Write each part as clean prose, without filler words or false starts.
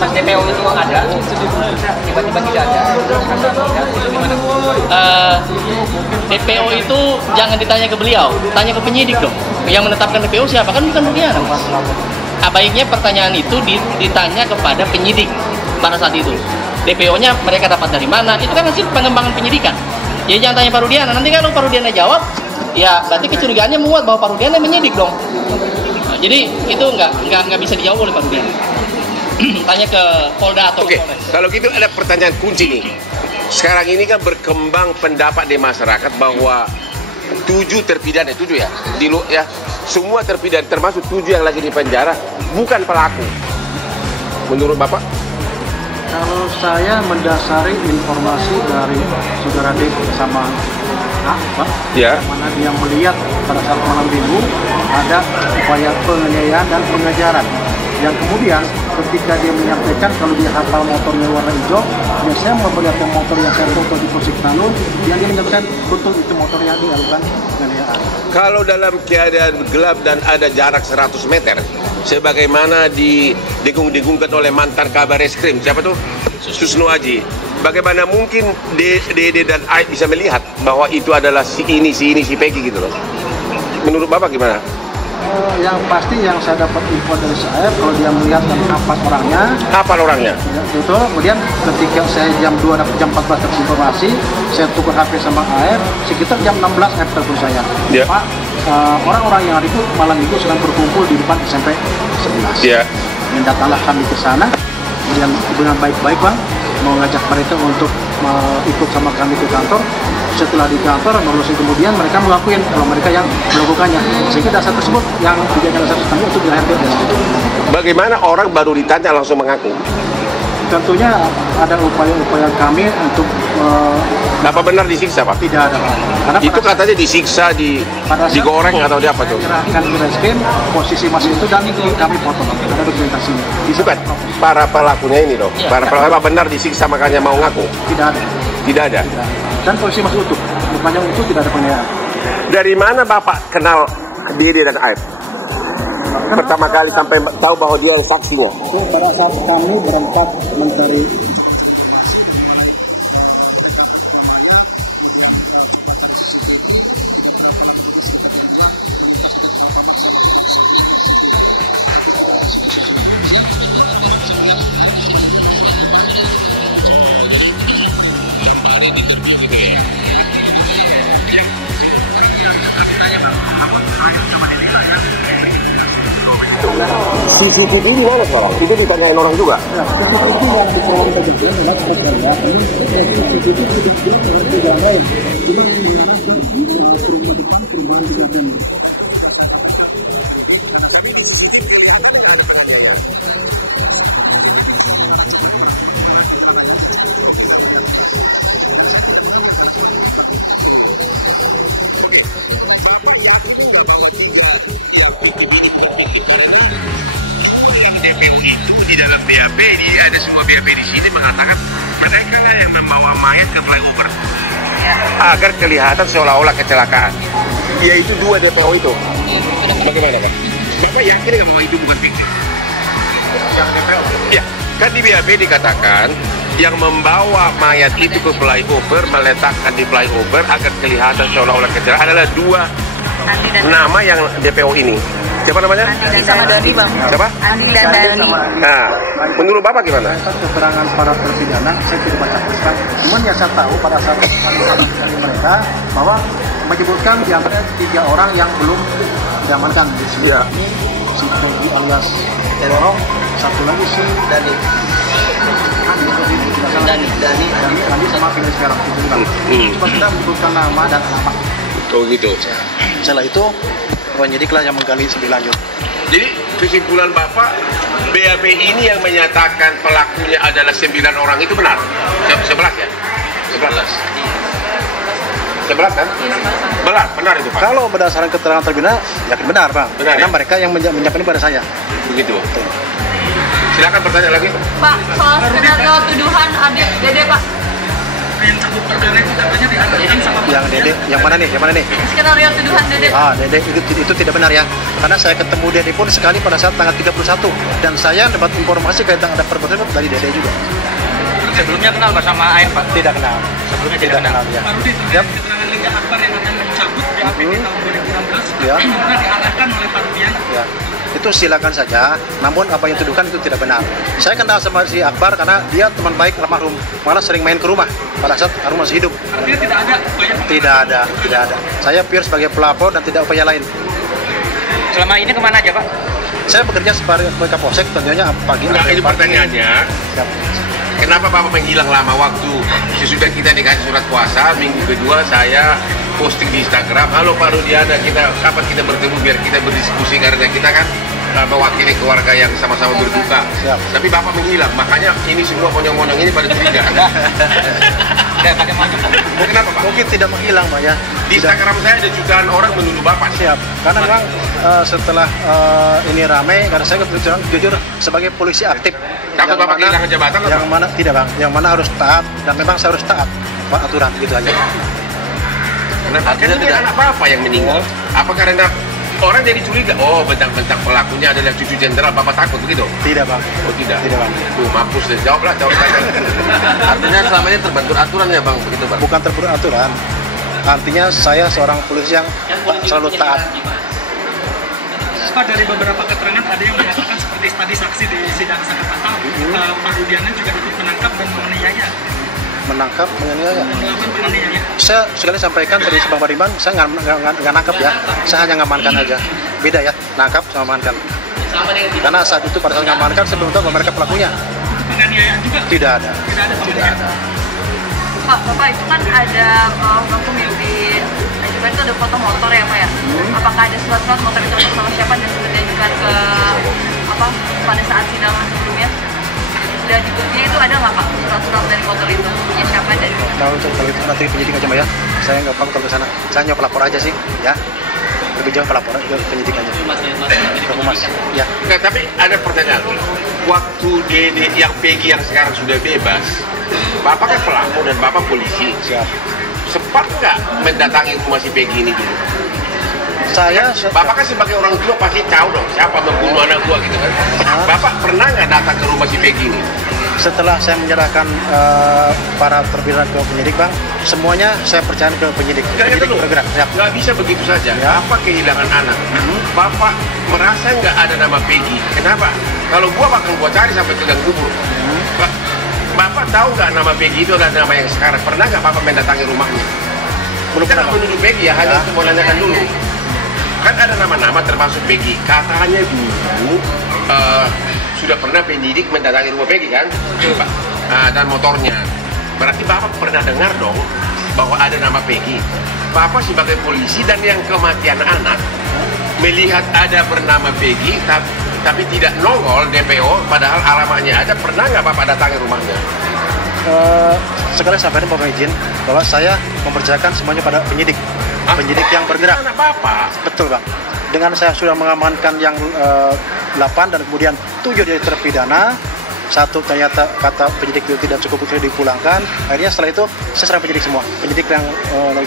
pas DPO itu ada, tiba-tiba tidak ada. Itu gimana? DPO itu jangan ditanya ke beliau, tanya ke penyidik dong. Yang menetapkan DPO siapa? Kan bukan Rudiana. Baiknya pertanyaan itu ditanya kepada penyidik pada saat itu. DPO-nya mereka dapat dari mana? Itu kan hasil pengembangan penyidikan. Jadi jangan tanya Pak Rudiana. Nanti kalau Pak Rudiana jawab, ya berarti kecurigaannya menguat bahwa Pak Rudiana menyidik dong. Nah, jadi itu nggak bisa dijawab oleh Pak Rudiana. Tanya ke Polda atau Oke, kalau gitu ada pertanyaan kunci nih. Sekarang ini kan berkembang pendapat di masyarakat bahwa 7 terpidana, 7 ya, semua terpidana termasuk 7 yang lagi di penjara bukan pelaku. Menurut Bapak? Kalau saya mendasari informasi dari saudara D sama A, Pak, Ya. mana dia melihat pada saat malam minggu ada upaya penganiayaan dan pengejaran. Yang kemudian ketika dia menyampaikan kalau dia hafal motornya warna hijau, biasanya memperlihatkan motor yang saya foto di Polsek Talun, yang dia menyampaikan betul itu motor yang dilakukan penganiayaan. Kalau dalam keadaan gelap dan ada jarak 100 meter, sebagaimana didengung-dengungkan oleh mantan kabar eskrim, siapa tuh? Susno Aji. Bagaimana mungkin Dede dan Aib bisa melihat bahwa itu adalah si ini, si Peggy gitu loh? Menurut Bapak gimana? Yang pasti yang saya dapat info dari saya, kalau dia melihat dan hafal orangnya. Hafal orangnya? Ya, betul. Kemudian ketika saya jam 2 dapat jam 14 dapat informasi, saya tukar HP sama AF, sekitar jam 16 AF telepon saya. Ya. Pak, orang-orang yang hari itu malam itu sedang berkumpul di depan SMP 11. Ya. Datanglah kami ke sana, kemudian dengan baik-baik Bang, mengajak mereka untuk ikut sama kami ke kantor. Setelah di kantor, kemudian mereka mengakui kalau mereka yang melakukannya. Sehingga dasar tersebut yang dijadikan dasar kami untuk dilahirkan. Bagaimana orang baru ditanya langsung mengaku? Tentunya ada upaya-upaya kami untuk apa benar disiksa, Pak? Tidak ada, Pak. Karena itu katanya disiksa, digoreng atau di apa tuh? Menyerahkan ke reskrim, posisi masih itu dan kami foto, ada dokumentasinya. Bukan, para pelakunya ini loh. Para pelaku benar disiksa makanya mau ngaku? Tidak ada. Tidak ada? Dan posisi masih utuh, rupanya utuh, tidak ada penganiayaan. Dari mana Bapak kenal Dede dan Aib? Pertama kali sampai tahu bahwa dia saksinya? Pada saat kami berangkat mencari CCTV di mana sekarang? Itu ditanyain orang juga? Di dalam BAP ini ada semua BAP di sini mengatakan mereka yang membawa mayat ke flyover agar kelihatan seolah-olah kecelakaan. Yaitu 2 DPO itu. Bagaimana kan? Bapak yakin bahwa itu bukan fiktif? Yang DPO? Ya, kan di BAP dikatakan yang membawa mayat itu ke flyover, meletakkan di flyover agar kelihatan seolah-olah kecelakaan adalah 2 nama yang DPO ini. Siapa namanya? Andi sama Doni, Bang. Siapa? Andi dan Doni. Nah, menurut Bapak gimana? Keterangan para terpidana saya tidak baca teruskan. Cuman yang saya tahu pada saat dari mereka bahwa menyebutkan di antara 3 orang yang belum diamankan di sini. Ya. Si Togi alias Teroro, satu lagi si Dani. Dani sama Vini sekarang. Cuma kita menyebutkan nama dan alamat. Oh gitu. Setelah itu penyidiklah yang menggali lebih lanjut. Jadi kesimpulan Bapak, BAP ini yang menyatakan pelakunya adalah 9 orang itu benar? 11 ya? 11 kan? Benar itu Pak? Kalau berdasarkan keterangan terpidana, yakin benar Bang. Benar, karena ya? mereka yang menyampaikan pada saya. Begitu. Silakan bertanya lagi. Pak, soal skenario tuduhan adik Dede, Pak. yang cabut perkara itu katanya diadakan sama Yang Dede, yang mana nih? Yang mana nih? Skenario tuduhan Dede. Dede itu tidak benar ya. Karena saya ketemu Dede pun sekali pada saat tanggal 31 dan saya dapat informasi kaitan ada perbuatan dari Dede juga. Sebelumnya kenal Pak sama Ain Pak? Tidak kenal. Sebelumnya tidak kenal. Ya. Pak Rudi terkait keterangan Liga Akbar yang akan mencabut BAP di tahun 2016 Ya. pernah diarahkan oleh Pak Rudiana. Ya. Itu silakan saja, namun apa yang dituduhkan itu tidak benar. Saya kenal sama si Akbar karena dia teman baik almarhum, malah sering main ke rumah pada saat almarhum masih hidup. Artinya tidak ada upaya Tidak ada. Saya pure sebagai pelapor dan tidak upaya lain. Selama ini kemana aja Pak? Saya bekerja sebagai Kapolsek, tentunya pagi. Nah, ini pertanyaannya, Siap. kenapa Bapak menghilang lama waktu? Sesudah kita dikasih surat kuasa, minggu kedua saya posting di Instagram, halo Pak Rudiana, kapan kita bertemu biar kita berdiskusi, karena kita kan mewakili keluarga yang sama-sama berduka. Siap. Tapi Bapak menghilang, makanya ini semua monyong-monyong ini pada curiga. Saya pakai maju. Kenapa Pak? Mungkin tidak menghilang, Pak ya. Di Instagram saya ada jutaan orang menuduh Bapak. Siap. Karena memang setelah ini ramai, karena saya kebetulan jujur sebagai polisi aktif. Takut Bapak kehilangan jabatan apa? Yang mana tidak bang, yang mana harus taat dan memang saya harus taat aturan gitu aja. Kenapa? Kan ini anak Bapak yang meninggal. Apa karena orang jadi curiga? Oh, bentang-bentang pelakunya adalah cucu jenderal. Bapak takut begitu? Tidak bang. Oh tidak. Tidak bang. Tuh mampus deh. Jawablah, jawab saja. Artinya selama ini terbentur aturan ya bang, begitu bang? Bukan terbentur aturan. Artinya saya seorang polisi yang selalu taat. Pak, dari beberapa keterangan ada yang menyatakan seperti tadi saksi di sidang Sakatatal, Pak Rudiana juga ikut menangkap dan menganiaya. Menangkap, menganiaya. Melakukan penganiayaan. Saya sekali sampaikan tadi Bang Bariman, saya nggak nangkap ya. Saya hanya ngamankan aja. Beda ya, nangkap sama amankan. Karena saat itu pada saat ngamankan saya belum tahu bahwa mereka pelakunya. Untuk penganiayaan juga Tidak ada. tidak ada Tidak ada. Pak, Bapak itu kan ada dokumen di juga itu ada foto motor ya Pak ya? Apakah ada surat-surat motor itu sama siapa dan sudah diajukan ke apa pada saat sidang sebelumnya? Dan juga itu ada nggak Pak surat-surat dari motor itu? Ya siapa dan Kalau itu nanti penyidik aja Mbak ya. Saya nggak paham kalau ke sana. Saya hanya pelapor aja sih, ya. Lebih jauh pelapor ke penyidik aja. Ke humas. Ya. Enggak, tapi ada pertanyaan. Waktu Dede yang Peggy yang sekarang sudah bebas, Bapak kan pelapor dan Bapak polisi. Siap. Sempat nggak mendatangi rumah si Peggy ini dulu? Bapak kan sebagai orang tua pasti tahu dong siapa membunuh anak gua gitu kan. Bapak pernah nggak datang ke rumah si Peggy ini? Setelah saya menyerahkan para terpidana ke penyidik bang, semuanya saya percayakan ke penyidik. Penyidik bergerak. Siap. Nggak bisa begitu saja. Ya. Bapak kehilangan anak. Bapak merasa nggak ada nama Peggy. Kenapa? Kalau gua bakal gua cari sampai ke gang kubur. Bapak tahu nggak nama Peggy itu adalah nama yang sekarang? Pernah nggak Bapak mendatangi rumahnya? Belum Kita pernah. nggak menuduh Peggy ya, hanya untuk menanyakan dulu. Kan ada nama-nama termasuk Peggy. Katanya dulu sudah pernah penyidik mendatangi rumah Peggy kan? Pak. Dan motornya. Berarti Bapak pernah dengar dong bahwa ada nama Peggy. Bapak sebagai polisi dan yang kematian anak melihat ada bernama Peggy tapi tidak nongol DPO padahal alamatnya ada. Pernah nggak Bapak datangi rumahnya? Sekali sampaikan Bapak izin bahwa saya mempercayakan semuanya pada penyidik. Penyidik yang bergerak. Anak Bapak. Betul bang. Dengan saya sudah mengamankan yang 8 dan kemudian 7 dari terpidana, satu ternyata kata penyidik itu tidak cukup untuk dipulangkan. Akhirnya setelah itu saya serang penyidik semua. Penyidik yang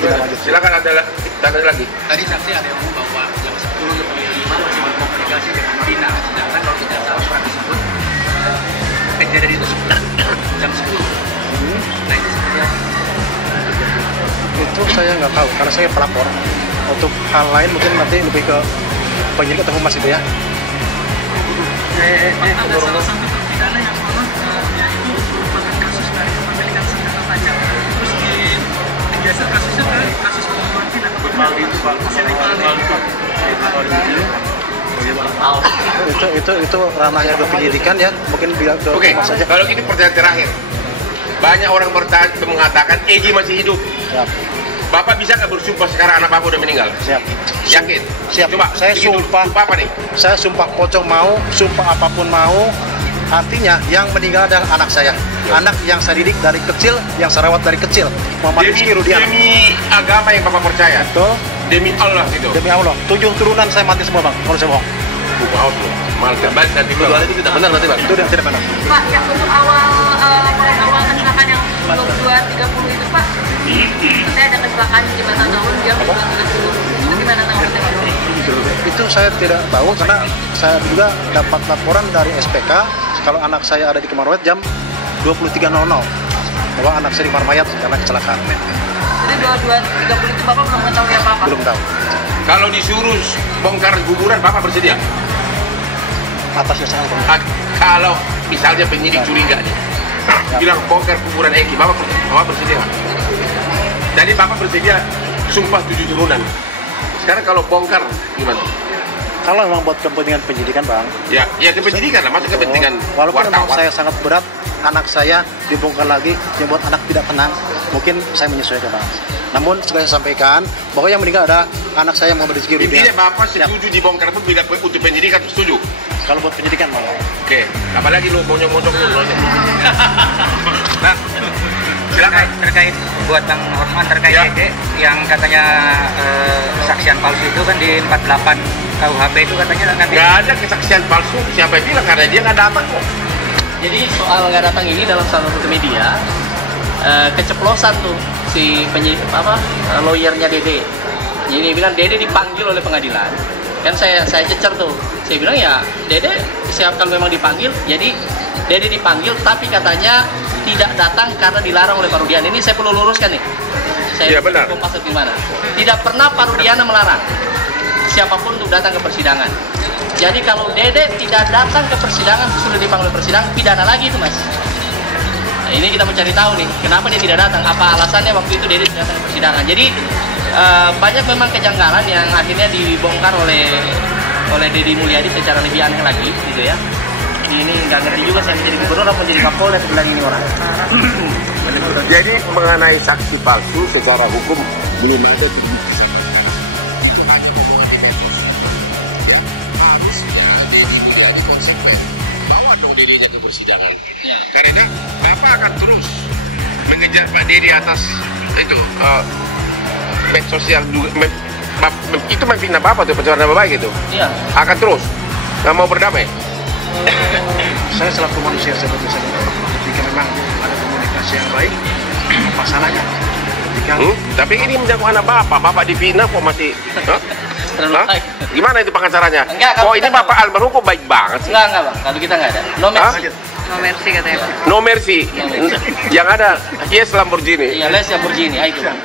tidak lanjut. Silakan ada lagi. Tadi saksi ada yang ngomong bahwa jam 10 ke 5 masih berkomunikasi dengan Dina. Sedangkan kalau tidak salah surat tersebut kejadian itu jam 10. Nah itu seperti apa? Itu saya nggak tahu karena saya pelapor. Untuk hal lain mungkin nanti lebih ke penyidik atau humas itu ya. Ada salah satu terpidana yang konon dia itu merupakan kasus dari kepemilikan senjata tajam. Terus digeser kasusnya ke kasus pembunuhan Vina. Itu Pak. Itu ranahnya ke penyidikan ya. Mungkin biar ke Oke, humas saja. kalau gitu pertanyaan terakhir. Banyak orang mengatakan Egy masih hidup. Siap. Bapak bisa nggak bersumpah sekarang anak Bapak udah meninggal? Siap. Yakin? Siap. Coba, Saya bikin dulu. sumpah. Sumpah apa nih? Saya sumpah pocong mau, sumpah apapun mau. Artinya yang meninggal adalah anak saya. Anak yang saya didik dari kecil, yang saya rawat dari kecil. Muhammad Rizky Rudiana. Demi agama yang Bapak percaya. Betul. Demi Allah gitu. Demi Allah. 7 turunan saya mati semua bang. Kalau saya bohong. Wow tuh. Mal kembali dan itu tidak benar berarti Bang. Itu tidak benar. Pak yang untuk awal mulai awal kan kecelakaan yang 22.30 itu Pak, saya ada kecelakaan di jembatan Tawon jam 22.30, itu gimana tanggapannya Pak? Itu saya tidak tahu karena saya juga dapat laporan dari SPK kalau anak saya ada di Kemarwet jam 23.00 bahwa anak saya di Marmayat karena kecelakaan. Jadi 22.30 itu Bapak belum mengetahui apa-apa? Belum tahu. Kalau disuruh bongkar kuburan, Bapak bersedia? Atasnya sangat Kalau misalnya penyidik curiga nih, bilang bongkar kuburan Eki, Bapak bersedia? Jadi Bapak bersedia sumpah 7 turunan. Sekarang kalau bongkar gimana? Kalau memang buat kepentingan penyidikan, Bang. Ya kepenyidikan lah, masa kepentingan walaupun memang wartawan. saya sangat berat, anak saya dibongkar lagi, yang buat anak tidak tenang, mungkin saya menyesuaikan, Bang. Namun sudah saya sampaikan bahwa yang meninggal ada anak saya Muhammad Rizky Rudian. Intinya Bapak setuju dibongkar pun bila untuk penyidikan setuju? Kalau buat penyidikan, Bang. Oke, apalagi lu monyong-monyong lu. Nah, silakan. Terkait buat Bang Horman terkait Ya. Dede yang katanya kesaksian palsu itu kan di 48 KUHP itu katanya nanti Nggak ada kesaksian palsu, siapa yang bilang? Karena dia nggak datang kok. Jadi soal nggak datang ini dalam salah satu media keceplosan tuh si lawyernya Dede. Jadi dia bilang Dede dipanggil oleh pengadilan. Kan saya cecer tuh. Saya bilang ya Dede siap kalau memang dipanggil. Jadi Dede dipanggil tapi katanya tidak datang karena dilarang oleh Pak Rudiana. Ini saya perlu luruskan nih. Saya Iya, benar. pasal gimana? Tidak pernah Pak Rudiana melarang siapapun untuk datang ke persidangan. Jadi kalau Dede tidak datang ke persidangan sudah dipanggil persidangan, pidana lagi itu Mas. Nah, ini kita mencari tahu nih, kenapa dia tidak datang? Apa alasannya waktu itu Dede tidak datang ke persidangan? Jadi banyak memang kejanggalan yang akhirnya dibongkar oleh Deddy Mulyadi secara lebih aneh lagi, gitu ya. Ini nggak ngerti juga saya menjadi gubernur atau menjadi kapolres bilang ini orang. Jadi mengenai saksi palsu secara hukum belum ada. Bawa dong dirinya ke persidangan. Ya. Karena Bapak akan terus mengejar Pak Dede atas itu med sosial juga, itu memfitnah Bapak tuh pencemaran nama baik itu. Iya. Akan terus nggak mau berdamai. Saya selaku manusia seperti saya, ketika memang ada komunikasi yang baik, apa salahnya? Ketika Tapi ini menjangkau anak Bapak difitnah kok masih. Terlalu Hah? baik. Gimana itu pengacaranya? Enggak, kalau Oh ini kita Bapak almarhum kok baik banget sih. Enggak Bang. Kalau kita nggak ada. No mercy. No mercy katanya Pak. No mercy. Yang ada yes Lamborghini. Iya, Les Lamborghini. Itu Bang.